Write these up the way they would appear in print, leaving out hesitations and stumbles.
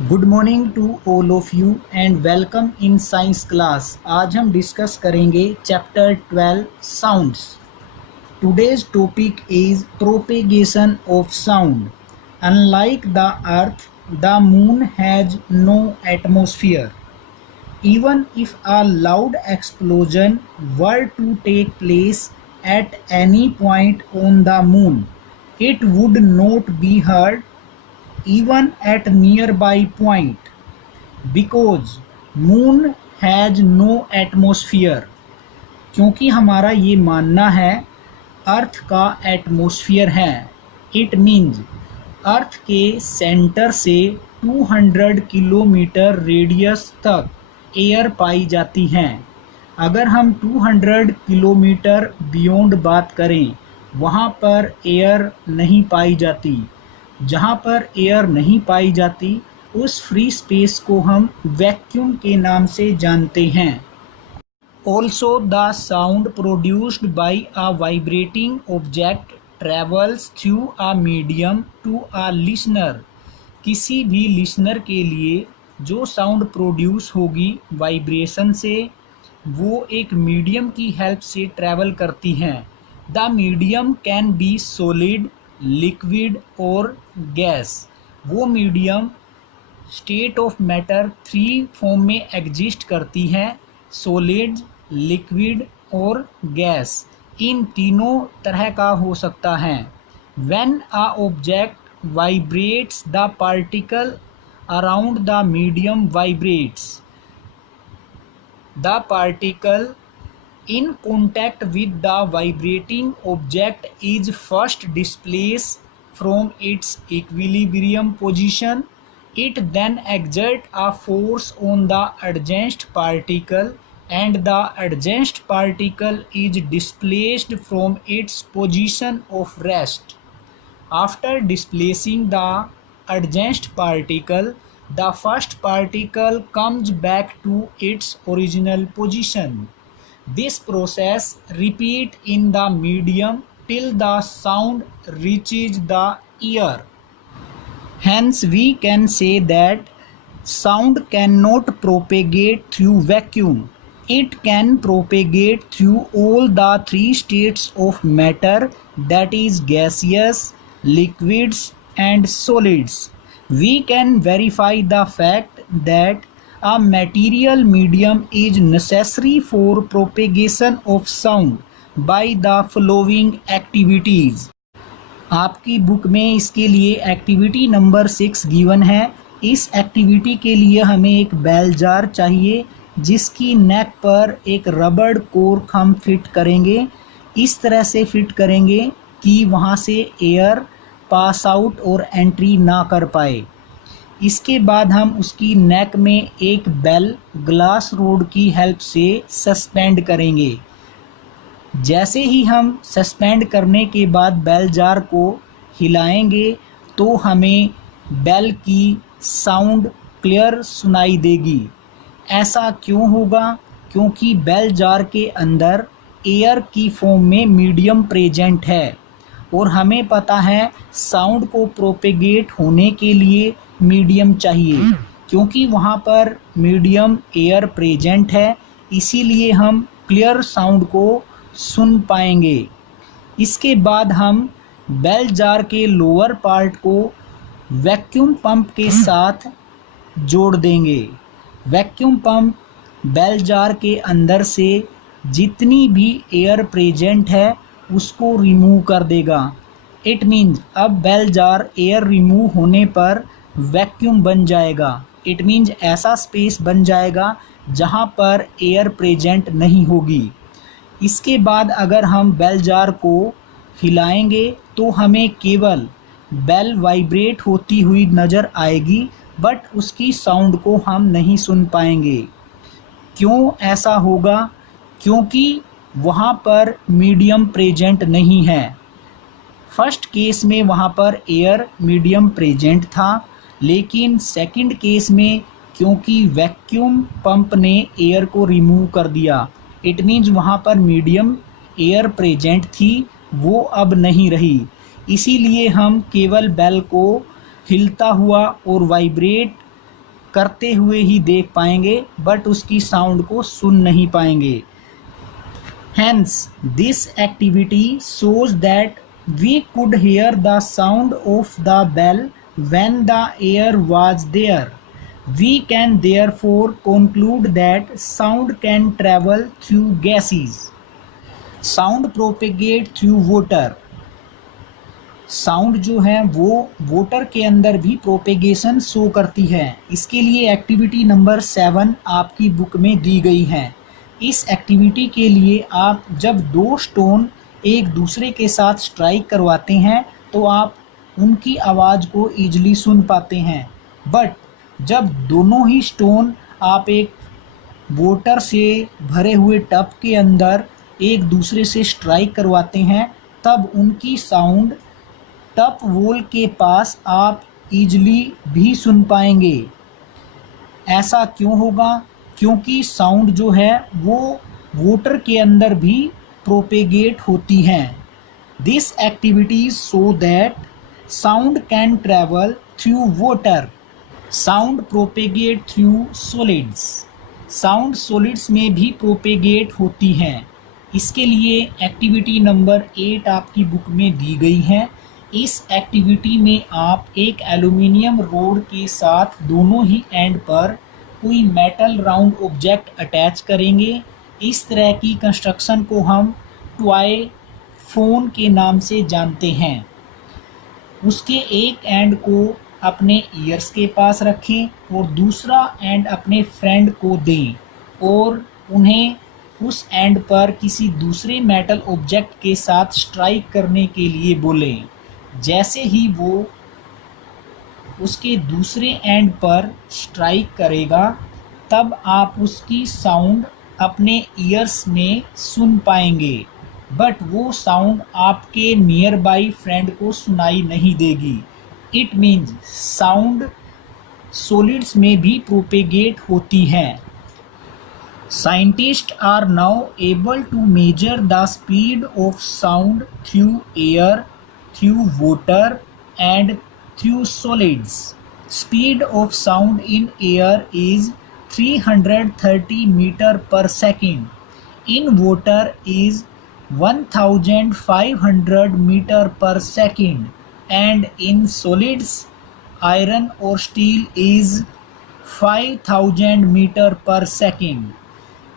Good morning to all of you and welcome in science class. आज हम discuss करेंगे chapter 12 sounds. Today's topic is propagation of sound. Unlike the earth, the moon has no atmosphere. Even if a loud explosion were to take place at any point on the moon, it would not be heard even at nearby point because moon has no atmosphere. क्योंकि हमारा ये मानना है अर्थ का atmosphere है। It means earth के centre से 200 kilometre radius तक एयर पाई जाती हैं। अगर हम 200 किलोमीटर बियॉन्ड बात करें, वहाँ पर एयर नहीं पाई जाती। जहाँ पर एयर नहीं पाई जाती उस फ्री स्पेस को हम वैक्यूम के नाम से जानते हैं। Also, the sound produced by a vibrating object travels through a medium to a listener. किसी भी लिसनर के लिए जो साउंड प्रोड्यूस होगी वाइब्रेशन से, वो एक मीडियम की हेल्प से ट्रैवल करती हैं। The medium can be solid, liquid और गैस। वो medium state of matter 3 form में एग्जिस्ट करती है, सॉलिड, लिक्विड और गैस। इन तीनों तरह का हो सकता है। When a object vibrates, the particle around the medium vibrates. The particle in contact with the vibrating object is first displaced from its equilibrium position. It then exerts a force on the adjacent particle and the adjacent particle is displaced from its position of rest. After displacing the adjacent particle, the first particle comes back to its original position. This process repeats in the medium till the sound reaches the ear. Hence, we can say that sound cannot propagate through vacuum. It can propagate through all the 3 states of matter, that is gaseous, liquids and solids. We can verify the fact that a material medium is necessary for propagation of sound by the following activities. आपकी book में इसके लिए activity number 6 given है। इस activity के लिए हमें एक बेल जार चाहिए जिसकी नेक पर एक रबड़ कोर्क हम फिट करेंगे। इस तरह से फिट करेंगे कि वहाँ से एयर पास आउट और एंट्री ना कर पाए। इसके बाद हम उसकी नेक में एक बेल ग्लास रोड की हेल्प से सस्पेंड करेंगे। जैसे ही हम सस्पेंड करने के बाद बेल जार को हिलाएंगे तो हमें बेल की साउंड क्लियर सुनाई देगी। ऐसा क्यों होगा? क्योंकि बेल जार के अंदर एयर की फॉर्म में मीडियम प्रेजेंट है और हमें पता है साउंड को प्रोपेगेट होने के लिए मीडियम चाहिए। क्योंकि वहाँ पर मीडियम एयर प्रेजेंट है, इसीलिए हम क्लियर साउंड को सुन पाएंगे। इसके बाद हम बेल जार के लोअर पार्ट को वैक्यूम पंप के साथ जोड़ देंगे। वैक्यूम पंप बेल जार के अंदर से जितनी भी एयर प्रेजेंट है उसको रिमूव कर देगा। इट मीन्स अब बेल जार एयर रिमूव होने पर वैक्यूम बन जाएगा। इट मीन्स ऐसा स्पेस बन जाएगा जहाँ पर एयर प्रेजेंट नहीं होगी। इसके बाद अगर हम बेल जार को हिलाएंगे तो हमें केवल बेल वाइब्रेट होती हुई नज़र आएगी, बट उसकी साउंड को हम नहीं सुन पाएंगे। क्यों ऐसा होगा? क्योंकि वहाँ पर मीडियम प्रेजेंट नहीं है। फर्स्ट केस में वहाँ पर एयर मीडियम प्रेजेंट था, लेकिन सेकंड केस में क्योंकि वैक्यूम पंप ने एयर को रिमूव कर दिया, इट मीन्स वहाँ पर मीडियम एयर प्रेजेंट थी, वो अब नहीं रही। इसीलिए हम केवल बेल को हिलता हुआ और वाइब्रेट करते हुए ही देख पाएंगे, बट उसकी साउंड को सुन नहीं पाएंगे। Hence, this activity shows that we could hear the sound of the bell when the air was there. We can therefore conclude that sound can travel through gases. Sound propagate through water. Sound जो है वो water के अंदर भी propagation show करती है। इसके लिए एक्टिविटी नंबर 7 आपकी बुक में दी गई है। इस एक्टिविटी के लिए आप जब दो स्टोन एक दूसरे के साथ स्ट्राइक करवाते हैं तो आप उनकी आवाज़ को ईजिली सुन पाते हैं, बट जब दोनों ही स्टोन आप एक वाटर से भरे हुए टब के अंदर एक दूसरे से स्ट्राइक करवाते हैं तब उनकी साउंड टप वॉल के पास आप ईजिली भी सुन पाएंगे। ऐसा क्यों होगा? क्योंकि साउंड जो है वो वाटर के अंदर भी प्रोपेगेट होती हैं। This activities show that sound can travel through water. Sound propagate through solids. Sound solids में भी प्रोपेगेट होती हैं। इसके लिए एक्टिविटी नंबर 8 आपकी बुक में दी गई है। इस एक्टिविटी में आप एक एल्युमिनियम रोड के साथ दोनों ही एंड पर कोई मेटल राउंड ऑब्जेक्ट अटैच करेंगे। इस तरह की कंस्ट्रक्शन को हम टॉय फोन के नाम से जानते हैं। उसके एक एंड को अपने ईयर्स के पास रखें और दूसरा एंड अपने फ्रेंड को दें और उन्हें उस एंड पर किसी दूसरे मेटल ऑब्जेक्ट के साथ स्ट्राइक करने के लिए बोलें। जैसे ही वो उसके दूसरे एंड पर स्ट्राइक करेगा तब आप उसकी साउंड अपने ईयर्स में सुन पाएंगे, बट वो साउंड आपके नियर बाई फ्रेंड को सुनाई नहीं देगी। इट मीन्स साउंड सॉलिड्स में भी प्रोपेगेट होती है। Scientists are now able to measure the speed of sound through air, through water and through solids. Speed of sound in air is 330 meter per second. In water is 1500 meter per second, and in solids iron or steel is 5000 meter per second.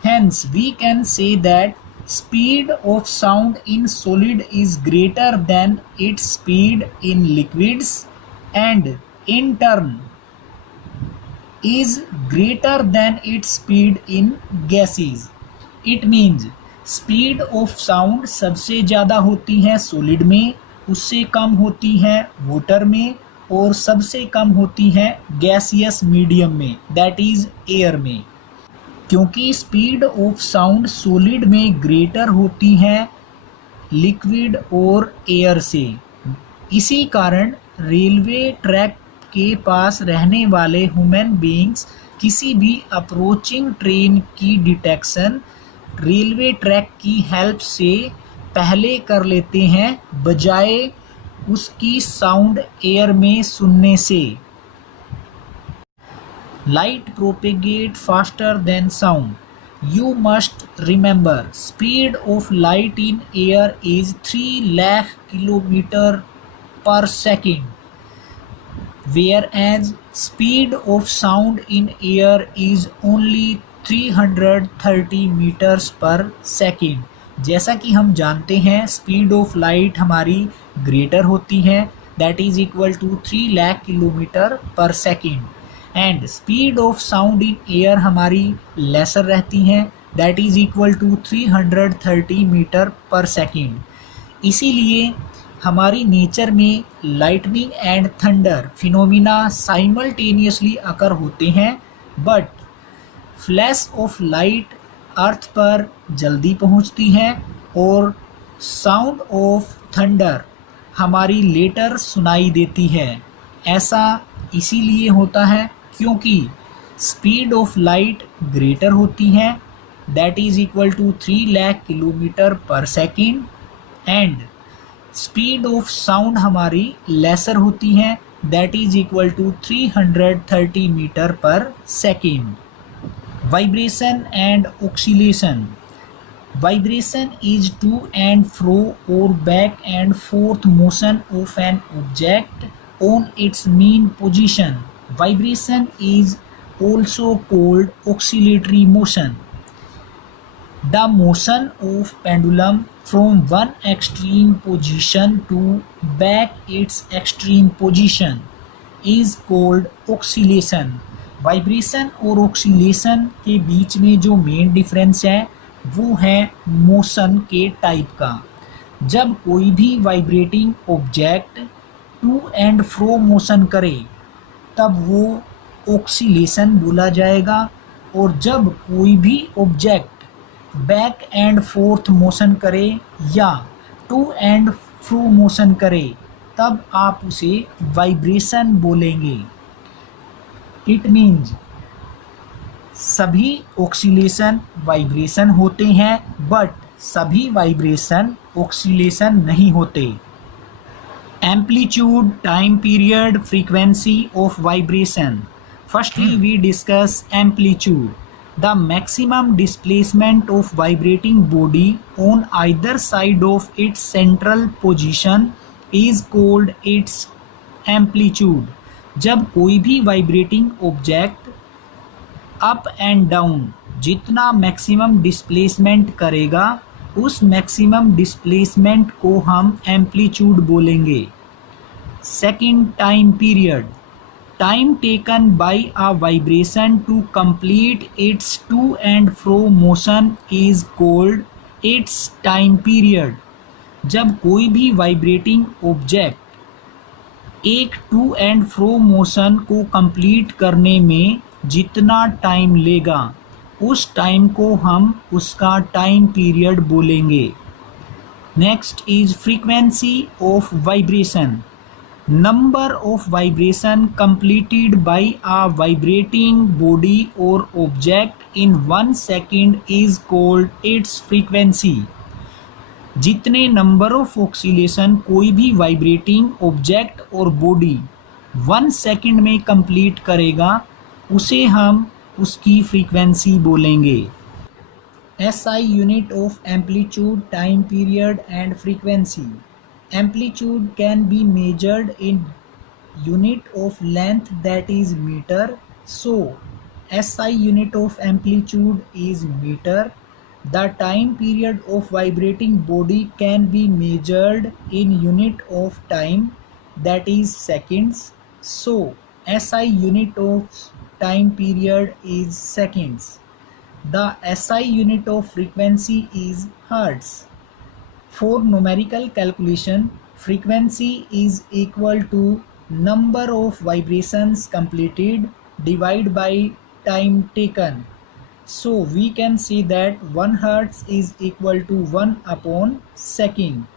Hence, we can say that speed of sound in solid is greater than its speed in liquids, and in turn is greater than its speed in gases. It means speed of sound सबसे ज़्यादा होती है solid में, उससे कम होती है water में और सबसे कम होती है gaseous medium में, that is air में। क्योंकि स्पीड ऑफ साउंड सॉलिड में ग्रेटर होती है लिक्विड और एयर से, इसी कारण रेलवे ट्रैक के पास रहने वाले ह्यूमन बीइंग्स किसी भी अप्रोचिंग ट्रेन की डिटेक्शन रेलवे ट्रैक की हेल्प से पहले कर लेते हैं बजाय उसकी साउंड एयर में सुनने से। Light propagate faster than sound. You must remember, speed of light in air is 3 lakh kilometer per second, whereas speed of sound in air is only 330 meters per second. जैसा कि हम जानते हैं speed of light हमारी greater होती है, that is equal to 3 lakh kilometre per second, and speed of sound in air हमारी lesser रहती हैं, that is equal to 330 metre per second. इसीलिए हमारी नेचर में lightning and thunder phenomena simultaneously occur होते हैं, but flash of light earth पर जल्दी पहुंचती है और साउंड ऑफ थंडर हमारी लेटर सुनाई देती है। ऐसा इसीलिए होता है क्योंकि स्पीड ऑफ लाइट ग्रेटर होती है, that is equal to 3 lakh kilometre per second, and speed of sound हमारी लेसर होती है, that is equal to 330 meter per second. Vibration and oscillation. Vibration is to and fro or back and forth motion of an object on its mean position. Vibration is also called oscillatory motion. The motion of pendulum from one extreme position to back its extreme position is called oscillation. Vibration और oscillation के बीच में जो main difference है वो है motion के type का। जब कोई भी vibrating object to and fro motion करे तब वो ऑक्सीलेशन बोला जाएगा, और जब कोई भी object back and fourth motion करे या टू एंड फ्रो मोशन करे तब आप उसे वाइब्रेशन बोलेंगे। इट मीन्स सभी ऑक्सीलेशन वाइब्रेशन होते हैं बट सभी वाइब्रेशन ऑक्सीलेशन नहीं होते। Amplitude, time period, frequency of vibration. Firstly we discuss amplitude, the maximum displacement of vibrating body on either side of its central position is called its amplitude. जब कोई भी vibrating object up and down जितना maximum displacement करेगा उस maximum displacement को हम amplitude बोलेंगे। Second, time period, time taken by a vibration to complete its to and fro motion is called its time period. जब कोई भी वाइब्रेटिंग ऑब्जेक्ट एक टू एंड फ्रो मोशन को कंप्लीट करने में जितना टाइम लेगा उस टाइम को हम उसका टाइम पीरियड बोलेंगे। Next is frequency of vibration, number of vibration completed by a vibrating body और object in 1 second is called its frequency. जितने नंबर ऑफ ऑक्सीलेशन कोई भी वाइब्रेटिंग ऑब्जेक्ट और बॉडी 1 सेकेंड में कंप्लीट करेगा उसे हम उसकी फ्रीक्वेंसी बोलेंगे। SI unit of amplitude, time period and frequency. Amplitude can be measured in unit of length that is metre, so SI unit of amplitude is metre. The time period of vibrating body can be measured in unit of time that is seconds, so SI unit of time period is seconds. The SI unit of frequency is hertz. For numerical calculation, frequency is equal to number of vibrations completed divided by time taken. So we can see that 1 hertz is equal to 1 upon second.